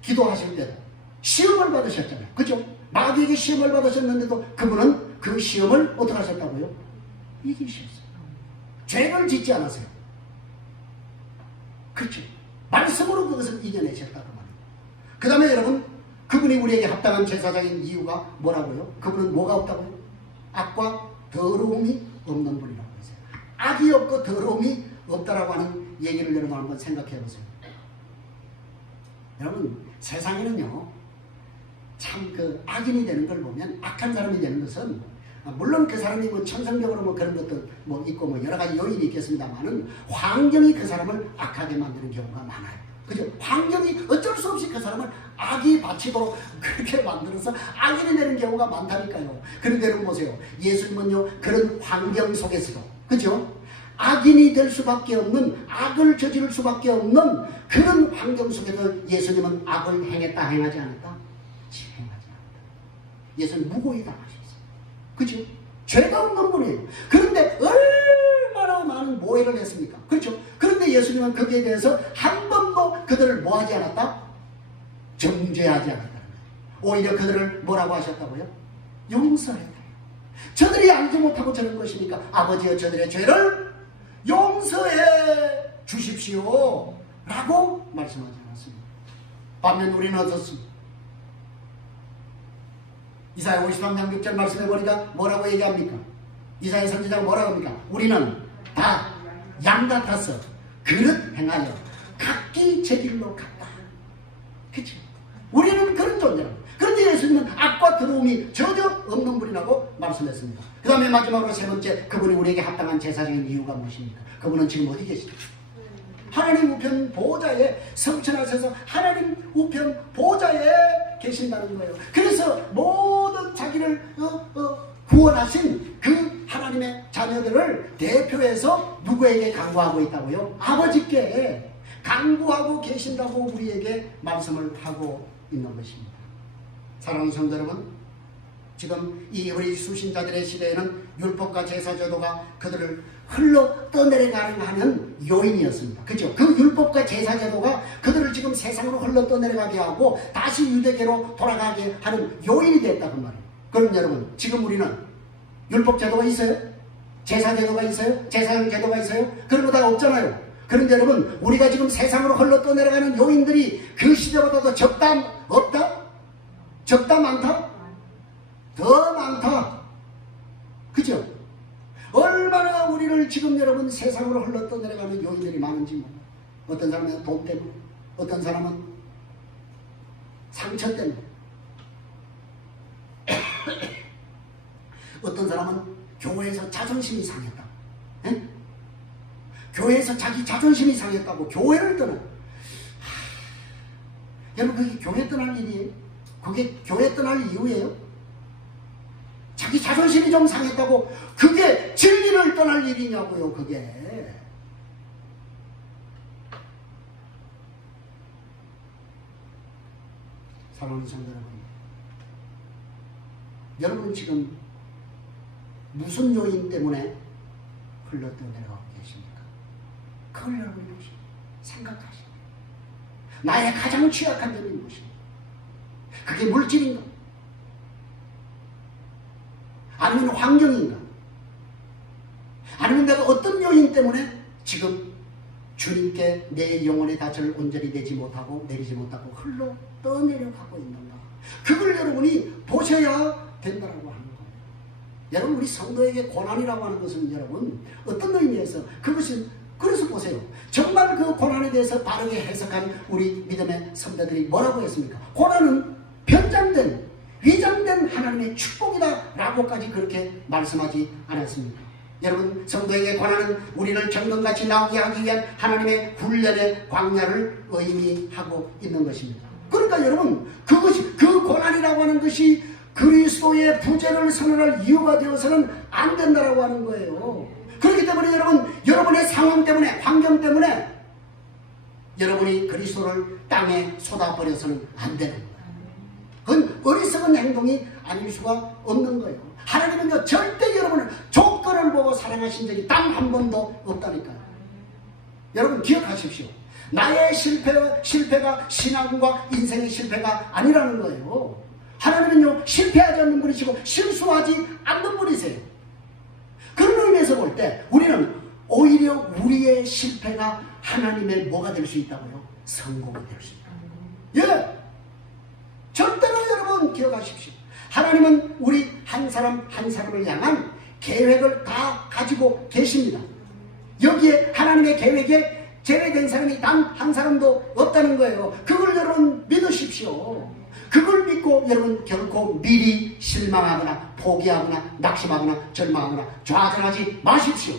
기도하실 때 시험을 받으셨잖아요. 그죠? 마귀에게 시험을 받으셨는데도 그분은 그 시험을 어떻게 하셨다고요? 이기셨어요. 죄를 짓지 않았어요. 그렇죠? 말씀으로 그것을 이겨내셨다고 말이에요. 그 다음에 여러분, 그분이 우리에게 합당한 제사장인 이유가 뭐라고요? 그분은 뭐가 없다고요? 악과 더러움이 없는 분이라고 했어요. 악이 없고 더러움이 없다라고 하는 얘기를 여러분 한번 생각해 보세요. 여러분, 세상에는요, 참 그 악인이 되는 걸 보면, 악한 사람이 되는 것은 물론 그 사람이 뭐 천성적으로 뭐 그런 것도 뭐 있고 뭐 여러 가지 요인이 있겠습니다만은 환경이 그 사람을 악하게 만드는 경우가 많아요. 그죠? 환경이 어쩔 수 없이 그 사람을 악이 바치도록 그렇게 만들어서 악인이 되는 경우가 많다니까요. 그런데 여러분 보세요. 예수님은요, 그런 환경 속에서도, 그죠? 악인이 될 수밖에 없는, 악을 저지를 수밖에 없는 그런 환경 속에서 예수님은 악을 행했다, 행하지 않았다? 행하지 않았다. 예수님 무고히 당하셨어요. 그죠? 죄가 없는 분이에요. 그런데 얼마나 많은 모해를 했습니까? 그렇죠? 그런데 예수님은 거기에 대해서 한 번도 그들을 뭐 하지 않았다? 정죄하지 않았다는 거예요. 오히려 그들을 뭐라고 하셨다고요? 용서했다. 저들이 알지 못하고 저런 것이니까 아버지여 저들의 죄를 용서해 주십시오 라고 말씀하지 않았습니다. 반면 우리는 어떻습니까? 이사야 53장 6절 말씀해 보니까 뭐라고 얘기합니까? 이사야 선지자가 뭐라고 합니까? 우리는 다 양 같아서 그릇 행하여 각기 제 길로 갔다. 그렇죠? 우리는 그런 존재입니다. 그런데 예수님은 악과 더러움이 전혀 없는 분이라고 말씀했습니다. 그 다음에 마지막으로 세 번째, 그분이 우리에게 합당한 제사장인 이유가 무엇입니까? 그분은 지금 어디 계시죠? 하나님 우편 보좌에 성천하셔서 하나님 우편 보좌에 계신다는 거예요. 그래서 모든 자기를 구원하신 그 하나님의 자녀들을 대표해서 누구에게 강구하고 있다고요? 아버지께 강구하고 계신다고 우리에게 말씀을 하고 있는 것입니다. 사랑하는 성도 여러분, 지금 이 우리 수신자들의 시대에는 율법과 제사제도가 그들을 흘러 떠내려가는 하는 요인이었습니다. 그죠? 그 율법과 제사제도가 그들을 지금 세상으로 흘러 떠내려가게 하고 다시 유대계로 돌아가게 하는 요인이 됐다고 말이에요. 그럼 여러분, 지금 우리는 율법제도가 있어요? 제사제도가 있어요? 제사제도가 있어요? 그런 거 다 없잖아요. 그런데 여러분, 우리가 지금 세상으로 흘러 떠내려가는 요인들이 그 시대보다도 적다? 없다? 적다? 많다? 더 많다. 그죠? 얼마나 우리를 지금 여러분 세상으로 흘러 떠내려가는 요인들이 많은지 몰라요. 어떤 사람은 돈 때문에, 어떤 사람은 상처 때문에, 어떤 사람은 교회에서 자존심이 상했다. 에? 교회에서 자기 자존심이 상했다고 교회를 떠나. 여러분, 그게 교회 떠날 일이에요? 그게 교회 떠날 이유예요? 자기 자존심이 좀 상했다고 그게 진리를 떠날 일이냐고요. 그게 사랑하는 성도 여러분, 여러분 지금 무슨 요인 때문에 흘러떠내려가고 계십니까? 그걸 여러분이 생각하십시오. 나의 가장 취약한 점이 무엇입니까? 그게 물질인가? 아니면 환경인가? 아니면 내가 어떤 요인 때문에 지금 주님께 내 영혼의 닻을 온전히 내지 못하고 내리지 못하고 흘러 떠내려가고 있는가. 그걸 여러분이 보셔야 된다라고 하는 거예요. 여러분, 우리 성도에게 고난이라고 하는 것은 여러분 어떤 의미에서 그것은, 그래서 보세요. 정말 그 고난에 대해서 바르게 해석한 우리 믿음의 선배들이 뭐라고 했습니까? 고난은 변장된, 위장된 하나님의 축복이다 라고까지 그렇게 말씀하지 않았습니까? 여러분, 성도에게 고난은 우리를 정금같이 나오게 하기 위한 하나님의 훈련의 광야를 의미하고 있는 것입니다. 그러니까 여러분, 그것이, 그 고난이라고 하는 것이 그리스도의 부재를 선언할 이유가 되어서는 안 된다라고 하는 거예요. 그렇기 때문에 여러분, 여러분의 상황 때문에, 환경 때문에 여러분이 그리스도를 땅에 쏟아버려서는 안 되는 거예요. 그건 어리석은 행동이 아닐 수가 없는 거예요. 하나님은요, 절대 여러분을 조건을 보고 사랑하신 적이 단 한 번도 없다니까요. 여러분, 기억하십시오. 나의 실패가 신앙과 인생의 실패가 아니라는 거예요. 하나님은요, 실패하지 않는 분이시고 실수하지 않는 분이세요. 그런 의미에서 볼 때 우리는 오히려 우리의 실패가 하나님의 뭐가 될 수 있다고요? 성공이 될 수 있다. 예! 절대로 여러분 기억하십시오. 하나님은 우리 한 사람 한 사람을 향한 계획을 다 가지고 계십니다. 여기에 하나님의 계획에 제외된 사람이 단 한 사람도 없다는 거예요. 그걸 여러분 믿으십시오. 그걸 믿고 여러분 결코 미리 실망하거나 포기하거나 낙심하거나 절망하거나 좌절하지 마십시오.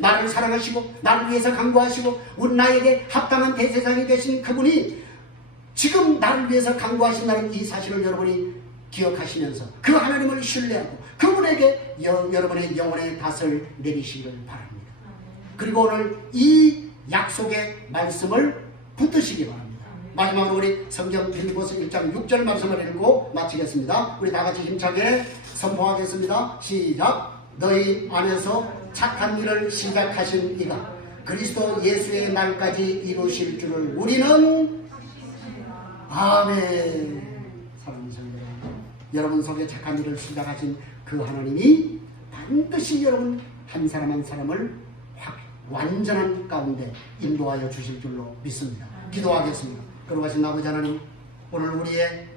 나를 사랑하시고 나를 위해서 간구하시고 우리 나에게 합당한 대제사장이 되신 그분이 지금 나를 위해서 간구하신다는 이 사실을 여러분이 기억하시면서 그 하나님을 신뢰하고 그분에게 여러분의 영혼의 닻을 내리시기를 바랍니다. 그리고 오늘 이 약속의 말씀을 붙드시기 바랍니다. 마지막으로 우리 성경 빌립보서 1장 6절 말씀을 읽고 마치겠습니다. 우리 다같이 힘차게 선포하겠습니다. 시작. 너희 안에서 착한 일을 시작하신 이가 그리스도 예수의 날까지 이루실 줄을 우리는 아멘. 사랑하는 성도 여러분 속에 착한 일을 시작하신 그 하나님이 반드시 여러분 한 사람 한 사람을 완전한 가운데 인도하여 주실 줄로 믿습니다. 기도하겠습니다. 그러하신 아버지 하나님, 오늘 우리의